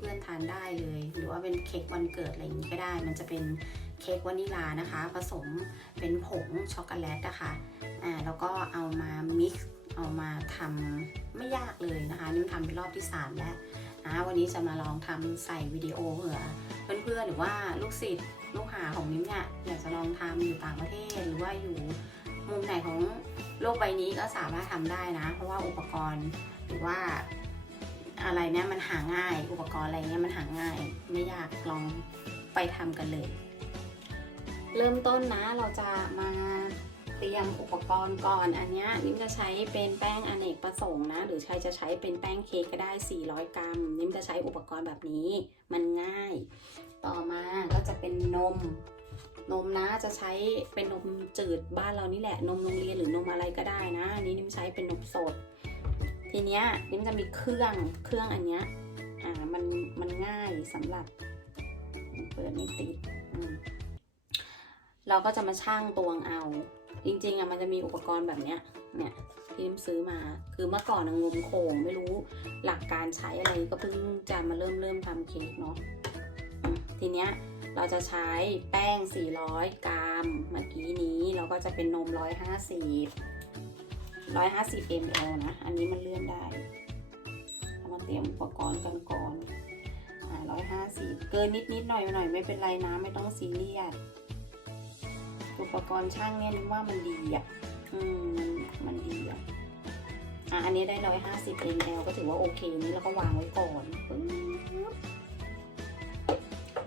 เพื่อนๆทานได้เลย หรือว่าเป็นเค้กวันเกิดอะไรอย่างนี้ก็ได้ มันจะเป็นเค้กวานิลานะคะ ผสมเป็นผงช็อกโกแลตนะคะอ่าแล้วก็เอามา mix เอามาทำไม่ยากเลยนะคะนิ่มทำเป็นรอบที่สามแล้วนะวันนี้จะมาลองทำใส่วิดีโอเผื่อเพื่อนๆหรือว่าลูกศิษย์ลูกหาของนิ้มเนี่ยอยากจะลองทำอยู่ต่างประเทศหรือว่าอยู่มุมไหนของโลกใบนี้ก็สามารถทำได้นะ เพราะว่าอุปกรณ์หรือว่า อะไรเนี่ยมันหาง่าย อุปกรณ์อะไรเนี่ยมันหาง่าย ไม่ยากลองไปทำกันเลย เริ่มต้นนะเราจะมาเตรียมอุปกรณ์ก่อนอันนี้นิ้มจะใช้เป็นแป้งอเนกประสงค์นะ หรือใครจะใช้เป็นแป้งเค้กก็ได้ 400 กรัม นิ้มจะใช้อุปกรณ์แบบนี้มันง่าย ต่อมาก็จะเป็นนมนมนะจะใช้เป็นนมจืดบ้านเรานี่แหละ นมโรงเรียนหรือนมอะไรก็ได้นะอันนี้นิ้มใช้เป็นนมสด ทีเนี้ยนิมจะมีเครื่องเครื่องอันเนี้ยอ่ามันมันง่ายสำหรับเปิดไม่ติดเราก็จะมาชั่งตวงเอา จริงๆอะมันจะมีอุปกรณ์แบบเนี้ยเนี่ยที่นิมซื้อมาคือเมื่อก่อนอะงมโขงไม่รู้หลักการใช้อะไรก็เพิ่งจะมาเริ่มเริ่มทำเค้กเนาะทีเนี้ยเราจะใช้แป้ง 400 กรัมเมื่อกี้นี้เราก็จะเป็นนม 150 150 ml นะ อันนี้มันเลื่อนได้เรามาเตรียมอุปกรณ์กันก่อนอ่า150เกินนิดนิดหน่อยหน่อยไม่เป็นไรนะไม่ต้องซีเรียสอุปกรณ์ช่างเนี่ยนึกว่ามันดีอะอืมมันมันดีอะอะอันนี้ได้ร้อยห้าสิบ ml ก็ถือว่าโอเคนี่เราก็วางไว้ก่อนปึ๊บ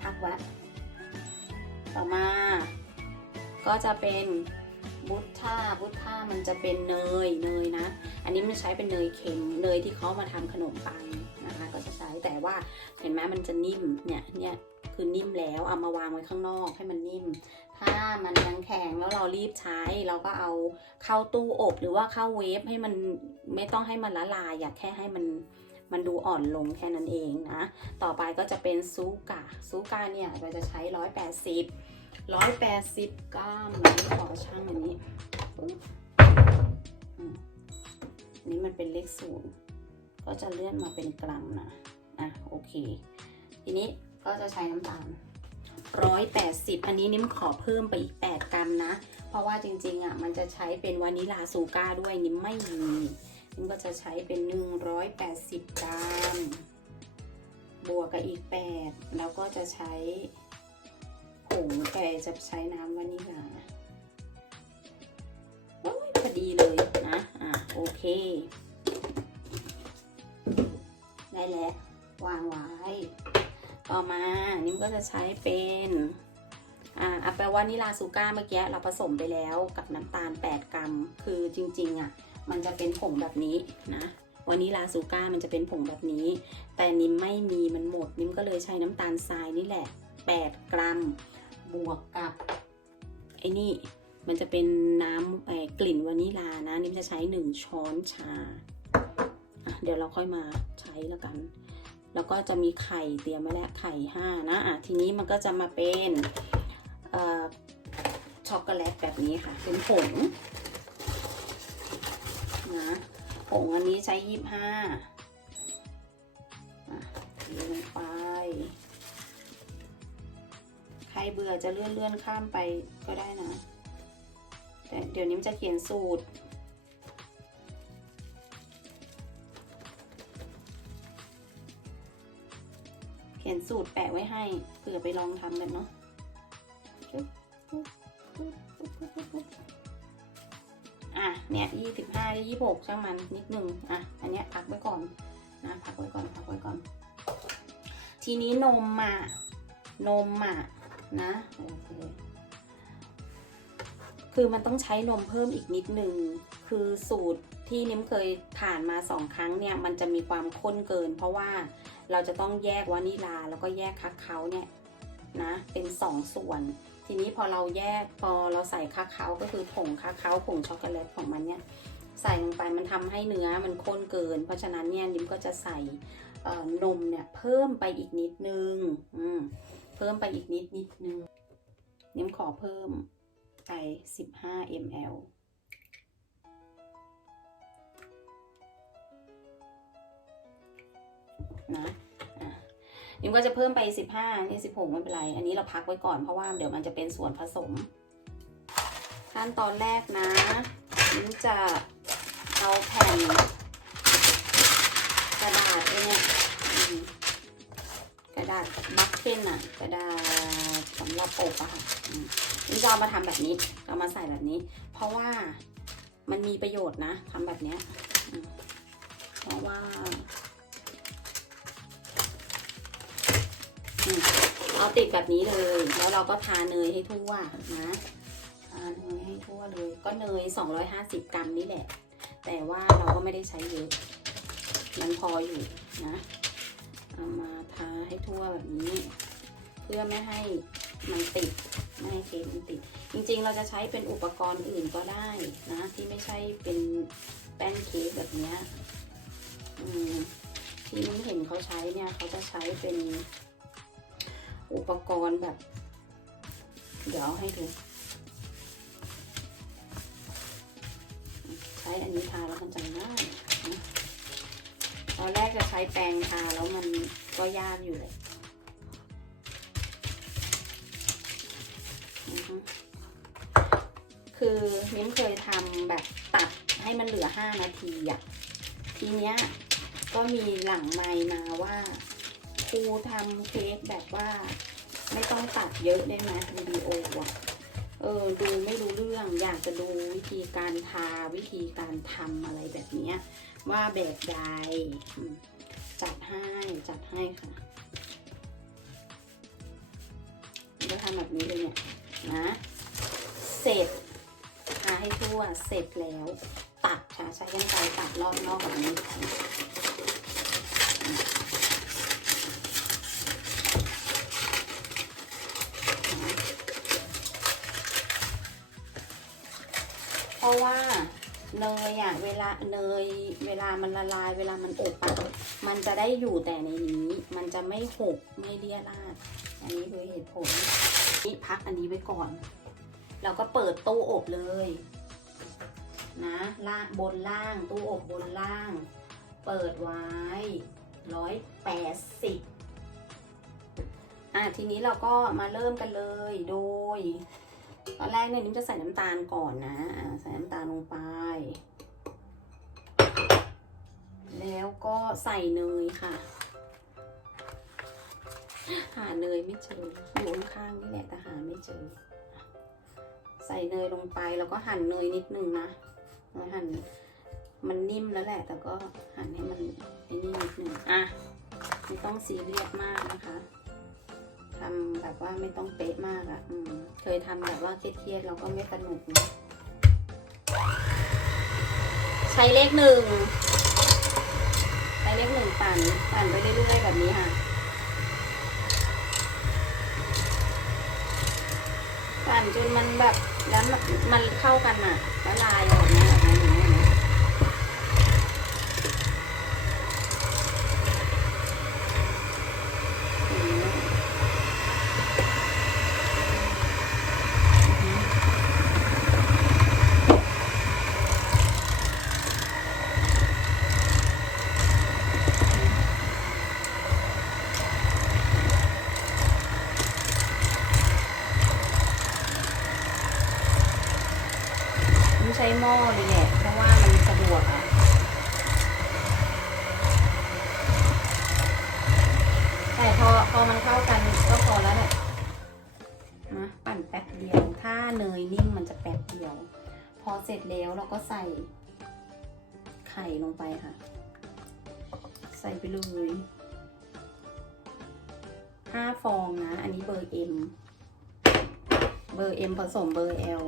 พักไว้ต่อมา ก็จะเป็น บุตท่าบุตท่ามันจะเป็นเนยเนยนะ อันนี้มันใช้เป็นเนยเค็มเนยที่เขามาทำขนมปังนะคะ ก็จะใช้แต่ว่าเห็นไหมมันจะนิ่มเนี่ยเนี่ยคือนิ่มแล้วเอามาวางไว้ข้างนอกให้มันนิ่ม ถ้ามันยังแข็งแล้วเรารีบใช้เราก็เอาเข้าตู้อบหรือว่าเข้าเวฟให้มันไม่ต้องให้มันละลายอยากแค่ให้มันมันดูอ่อนลงแค่นั้นเองนะ ต่อไปก็จะเป็นซูกะซูกะเนี่ยเราจะใช้ 180 180กรัมอันนี้ขอช่างอันนี้นนี้มันเป็นเลขศูนย์ก็จะเลื่อนมาเป็นกรัมนะอะโอเค ทีนี้ก็จะใช้น้ำตาล180อันนี้นิ่มขอเพิ่มไปอีก8กรัมนะ เพราะว่าจริงๆอะมันจะใช้เป็นวานิลาซูก้าด้วยนิ่มไม่มีนิ่มก็จะใช้เป็น180กรัม บวกกับอีก8แล้วก็จะใช้ งแต่จะใช้น้ำวานิลาโอ้ยพอดีเลยนะ อะ โอเค ได้แล้ว วางไว้ ต่อมานิ่มก็จะใช้เป็นอ่าอะแปวานิลาซูก้าเมื่อกี้เราผสมไปแล้วกับน้ำตาล 8 กรัม คือจริง ๆ อะ มันจะเป็นผงแบบนี้นะวานิลาซูก้ามันจะเป็นผงแบบนี้ แต่นิมไม่มีมันหมด นิมก็เลยใช้น้ำตาลทรายนี่แหละ 8 กรัม บวกกับไอ้นี่มันจะเป็นน้ำเอ่อกลิ่นวานิลานะนิ่มจะใช้1ช้อนชาเดี๋ยวเราค่อยมาใช้แล้วกัน แล้วก็จะมีไข่เตรียมไว้แล้วไข่ห้านะอะทีนี้มันก็จะมาเป็นช็อกโกแลตแบบนี้ค่ะ เป็นผงนะผงอันนี้ใช้ยี่ห้า เบื่อจะเลื่อนเลื่อนข้ามไปก็ได้นะ แต่เดี๋ยวนี้มันจะเขียนสูตร เขียนสูตรแปะไว้ให้เผื่อไปลองทำกันเนาะอะ เนี่ยยี่สิบห้ายี่หกช่างมันนิดนึง อะ อันเนี้ยพักไว้ก่อนนะพักไว้ก่อนพักไว้ก่อน ทีนี้นมอะนมอะ นะโอเคคือมันต้องใช้นมเพิ่มอีกนิดนึง คือสูตรที่นิ้มเคยผ่านมาสองครั้งเนี่ยมันจะมีความข้นเกิน เพราะว่าเราจะต้องแยกวานิลาแล้วก็แยกคาคาเนี่ยนะเป็นสองส่วน ทีนี้พอเราแยกพอเราใส่คาคาก็คือผงคาคาผงช็อกโกแลตของมันเนี่ยใส่ลงไปมันทำให้เนื้อมันข้นเกิน เพราะฉะนั้นเนี่ยนิมก็จะใส่เอ่อนมเนี่ยเพิ่มไปอีกนิดนึง อืม เพิ่มไปอีกนิดนิดนึงนิ้มขอเพิ่มไป 15 ml นะอะนิ้มก็จะเพิ่มไป 15นี่16 ไม่เป็นไร อันนี้เราพักไว้ก่อนเพราะว่าเดี๋ยวมันจะเป็นส่วนผสม ขั้นตอนแรกนะนิ้มจะเอาแผ่นกระดาษไอ้เนี่ย กระดาษบัคเคนอะกระดาษสำหรับอบอะค่ะนี่เอามาทำแบบนี้เอามาใส่แบบนี้ เพราะว่ามันมีประโยชน์นะทำแบบเนี้ยเพราะว่าเอาติดแบบนี้เลย แล้วเราก็ทาเนยให้ทั่วนะทาเนยให้ทั่วเลย ก็เนย 250 กรัมนี่แหละ แต่ว่าเราก็ไม่ได้ใช้เยอะ มันพออยู่นะ วแบบนี้ เพื่อไม่ให้มันติดไม่ให้เค้กมันติด จริงๆ เราจะใช้เป็นอุปกรณ์อื่นก็ได้นะ ที่ไม่ใช่เป็นแป้นเค้กแบบนี้ที่มิ้นเห็นเขาใช้เนี่ยเขาจะใช้เป็นอุปกรณ์แบบ เดี๋ยวให้ดูใช้อันนี้ทาแล้วมันจะง่ายตอนแรกจะใช้แปรงทาแล้วมันก็ยากอยู่เลย คือมิ้มเคยทำแบบตัดให้มันเหลือ 5 นาทีอะทีเนี้ยก็มีหลังไมมาว่าครูทำเค้กแบบว่า ไม่ต้องตัดเยอะได้ไหมวิดีโออะเออดูไม่รู้เรื่องอยากจะดูวิธีการทาวิธีการทำอะไรแบบเนี้ยว่าแบบใดจัดให้จัดให้ค่ะก็ทำแบบนี้เลยเนี่ยนะเสร็จ ให้ทั่วเสร็จแล้ว ตัดค่ะใช้กันไกรตัดรอบนอกแบบนี้เพราะว่าเนยอะเวลาเนยเวลามันละลาย เวลามันอบอะมันจะได้อยู่แต่ในนี้ มันจะไม่หกไม่เลี่ยราด อันนี้คือเหตุผลนี่พักอันนี้ไว้ก่อนเราก็เปิดตู้อบเลย นะล่างบนล่างตู้อบบนล่าง เปิดไว้ร้อยแปดสิบอะทีนี้เราก็มาเริ่มกันเลยโดย ตอนแรกเนี่ยนิ้มจะใส่น้ำตาลก่อนนะอะใส่น้ำตาลลงไป แล้วก็ใส่เนยค่ะ หาเนยไม่เจออยู่ข้างๆนี่แหละแต่หาไม่เจอ ใส่เนยลงไปแล้วก็หั่นเนยนิดนึงนะ แล้วหั่นมันนิ่มแล้วแหละ แต่ก็หั่นให้มันไอ้นี่นิดนึงอะไม่ต้องซีเรียสมากนะคะทำแบบว่าไม่ต้องเป๊ะมากอะ่ะอืมเคยทำแบบว่าเครียดๆเราก็ไม่สนุกนะใช้เลขหนึ่งใช้เลขหนึ่งปั่นปั่นไปเรื่อยๆแบบนี้ค่ะปั่นจนมันแบบ แล้วมันเข้ากันอะละลายออกมาแบบนี้อย่างเงี้ยนะอย่างเงี้ยอือฮึไม่ใช้หม้อเลยแหละ เพราะว่ามันสะดวกอะแต่พอพอมันเข้ากันก็พอแล้วแหละนะปั่นแป๊บเดียว ถ้าเนยนิ่มมันจะแป๊บเดียว พอเส ร็จแล้วเราก็ใส่ไข่ลงไปค่ะ ใส่ไปเลยห้าฟองนะ อันนี้เบอร์เอ็มเบอร์เอ็มผสมเบอร์เอล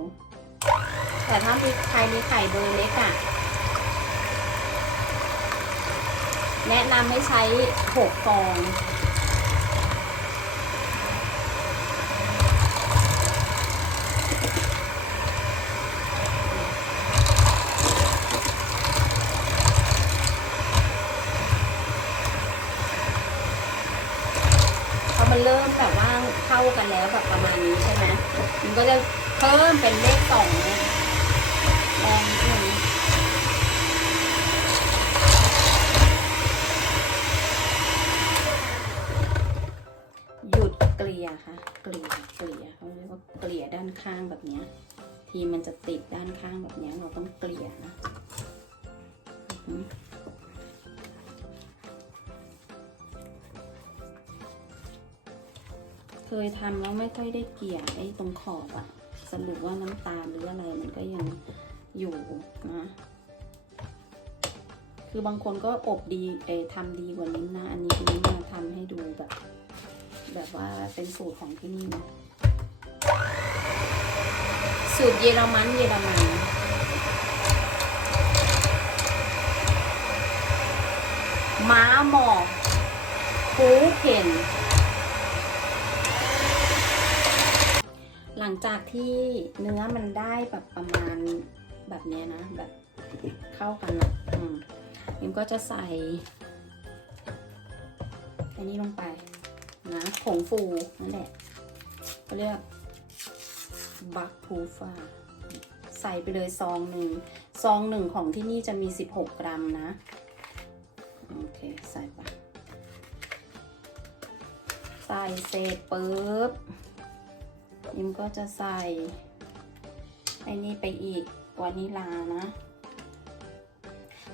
แต่ถ้ามีใครมีไข่เบอร์เล็กอะ่ะ แนะนำให้ใช้หกฟอง มันเริ่มแบบว่าเข้ากันแล้วแบบประมาณนี้ใช่ไหมมัน ก็จะเพิ่มเป็นเลขสองแรงนิดนึงหยุดเกลี่ยค่ะ เกลี่ยเกลี่ยเขาเรียกว่าเกลี่ยด้านข้างแบบนี้ทีมันจะติดด้านข้างแบบนี้เราต้องเกลี่ยนะ ยทำแล้วไม่ค่อยได้เกลี่ยไอ้ตรงขอบอะสรุปว่าน้ำตาลหรืออะไรมันก็ยังอยู่นะคือบางคนก็อบดีเอทำดีกว่านี้นะ อันนี้คือนี้มาทำให้ดูแบบ แบบว่าเป็นสูตรของที่นี่นะสูตรเยอรมันเยอรมันม้าหมอกคูเข็น หลังจากที่เนื้อมันได้แบบประมาณแบบนี้นะ แบบเข้ากันนะอืมยิมก็จะใส่อันนี้ลงไปนะผงฟูนั่นแหละก็เรียกบักพูฟาใส่ไปเลยซองหนึ่งซองหนึ่งของที่นี่จะมี 16 กรัมนะ โอเค ใส่ไป ใส่เสร็จปุ๊บ ยิมก็จะใส่ไอ้นี่ไปอีกวานิลานะ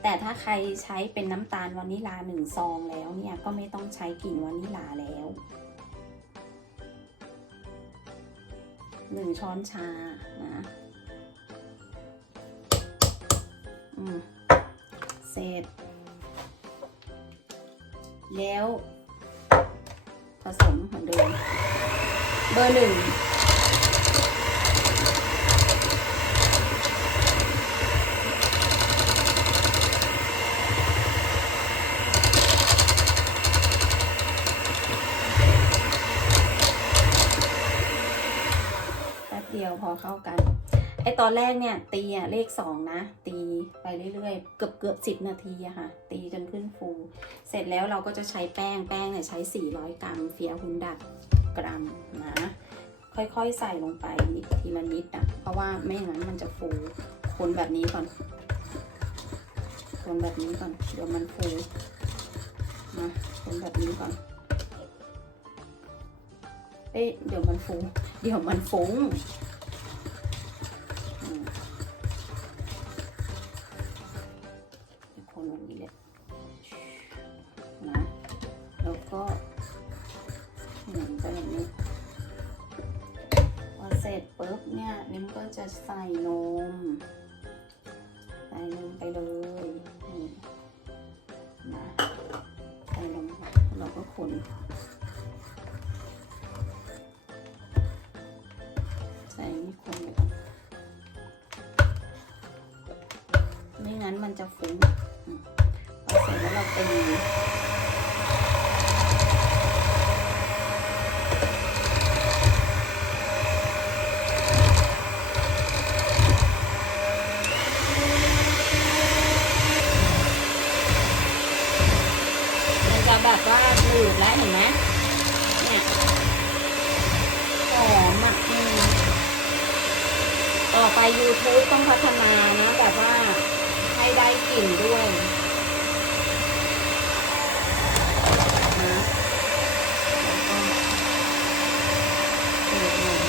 แต่ถ้าใครใช้เป็นน้ำตาลวานิลาหนึ่งซองแล้วเนี่ยก็ไม่ต้องใช้กลิ่นวานิลาแล้วหนึ่งช้อนชานะอืมเสร็จ แล้วผสมเหมือนเดิมเบอร์หนึ่ง ดียวพอเข้ากัน ไอตอนแรกเนี่ยตีอะเลขสองนะ ตีไปเรื่อยๆ เกือบเกือบสิบนาทีอะค่ะ ตีจนขึ้นฟู เสร็จแล้วเราก็จะใช้แป้งแป้งเนี่ยใช้ 400 กรัมเฟียหุนดัดกรัมนะค่อยๆ ใส่ลงไปนิดทีละนิดนะเพราะว่าไม่อย่างนั้นมันจะฟูคนแบบนี้ก่อนคนแบบนี้ก่อนเดี๋ยวมันฟูนะคนแบบนี้ก่อนเอ๊ะเดี๋ยวมันฟุ้งเดี๋ยวมันฟุ้ง นแบบนี้เละนะแล้วก็หมุนไปแบบนี้พอเสร็จปุ๊บเนี่ยนิ้มก็จะใส่นม ต้องพัฒนานะแบบว่าให้ได้กลิ่นด้วยนะแล้วก็เปิดหน่อย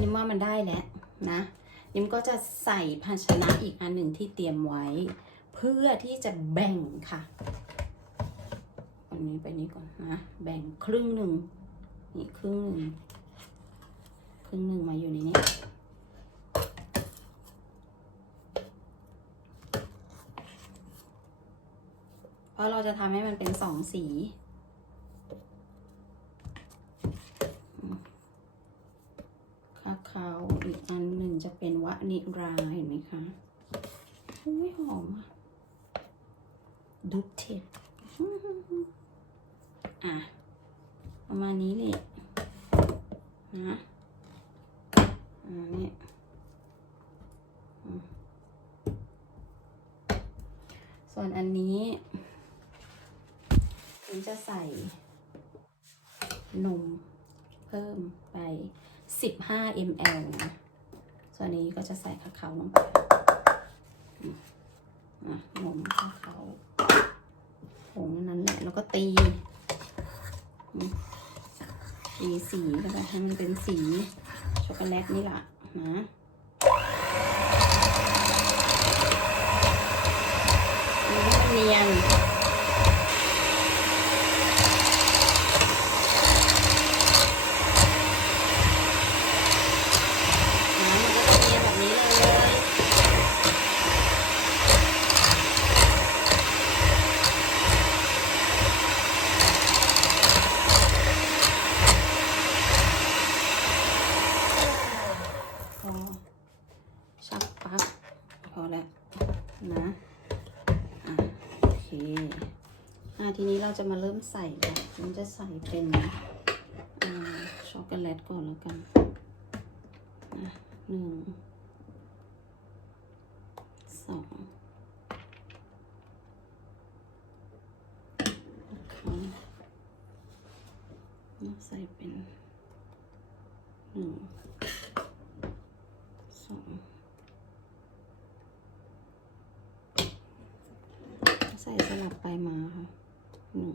นิามันได้แล้วนะนิมก็จะใส่ภาชนะอีกอันหนึ่งที่เตรียมไว้ เพื่อที่จะแบ่งค่ะอันนี้ไปนี้ก่อนนะ แบ่งครึ่งหนึ่งนี่ครึ่งหนึ่งครึ่งหนึ่งมาอยู่ในนี้เพราะเราจะทำให้มันเป็นสองสีอืม คาคาวอีกอันหนึ่งจะเป็นวะนิราเห็นไหมคะอุ้ยหอมอะดูเทปอะ ประมาณนี้เลยนะอ่านี่อืมส่วนอันนี้ผมจะใส่นมเพิ่มไป 15 ml นะ ส่วนนี้ก็จะใส่คาคาวลงไปอืมอะนมคาคาวผงนั้นแหละ แล้วก็ตี ตีสีก็ได้ให้มันเป็นสีช็อกโกแลตนี่แหละนะมันเนียนำมันก็จะเนียนแบบนี้เลย พอชักปั๊บพอแล้วนะอะโอเคอะทีนี้เราจะมาเริ่มใส่แบบมันจะใส่เป็นอ่าช็อกโกแลตก่อนแล้วกันหนึ่งสองใส่เป็นหนึ่ง สองใส่ส ลับไปมาค่ะหนึ่ง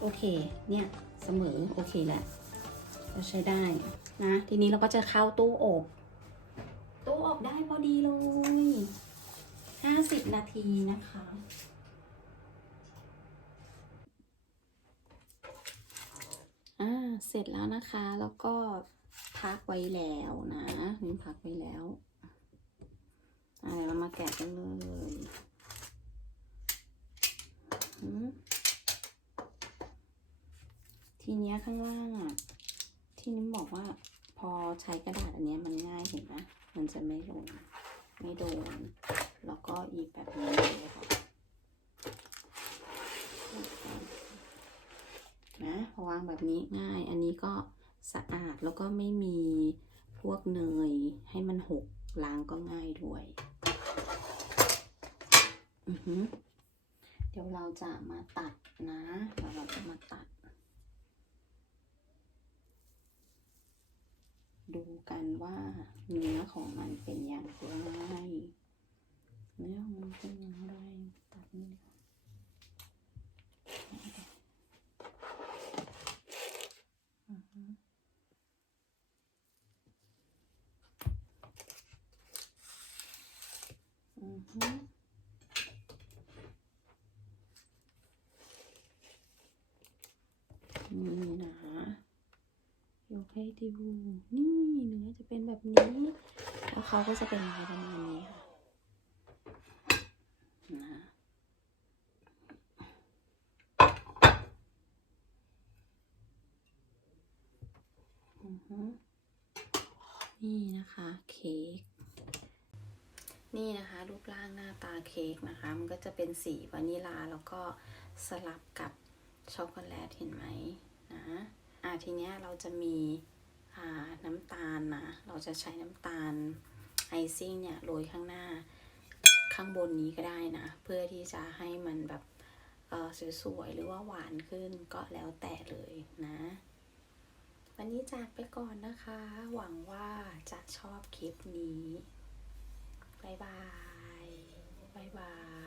โอเค เนี่ยเสมอโอเคแหละเราใช้ได้นะ ทีนี้เราก็จะเข้าตู้อบ ตู้อบได้พอดีเลยห้าสิบนาทีนะคะ อ่า เสร็จแล้วนะคะ แล้วก็พักไว้แล้วนะนี่พักไว้แล้วอ่าเดี๋ยวเรามาแกะกันเลย อืม ทีเนี้ยข้างล่างอะ ที่นิ้มบอกว่าพอใช้กระดาษอันเนี้ยมันง่ายเห็นไหมมันจะไม่ลงไม่โดน แล้วก็อีแบบนี้เลยค่ะนะพอวางแบบนี้ง่าย อันนี้ก็สะอาดแล้วก็ไม่มีพวกเนยให้มันหกล้างก็ง่ายด้วยอือหือเดี๋ยวเราจะมาตัดนะเดี๋ยวเราจะมาตัด ดูกันว่าเนื้อของมันเป็นอย่างไรเนื้อมันเป็นอย่างไรตัดนี่ค่ะอือฮึอือฮึนี่นะ ดูนี่เนื้อจะเป็นแบบนี้ แล้วเขาก็จะเป็นอะไรประมาณนี้ค่ะนะนี่นะคะเค้กนี่นะคะรูปร่างหน้าตาเค้กนะคะ มันก็จะเป็นสีวานิลาแล้วก็สลับกับช็อกโกแลตเห็นไหมนะอะทีเนี้ยเราจะมีาน้ำตาลนะ เราจะใช้น้ำตาลไอซิ่งเนี่ยโรยข้างหน้าข้างบนนี้ก็ได้นะ เพื่อที่จะให้มันแบบสวยๆหรือว่าหวานขึ้นก็แล้วแต่เลยนะ วันนี้จากไปก่อนนะคะ หวังว่าจะชอบคลิปนี้บายบายบายบาย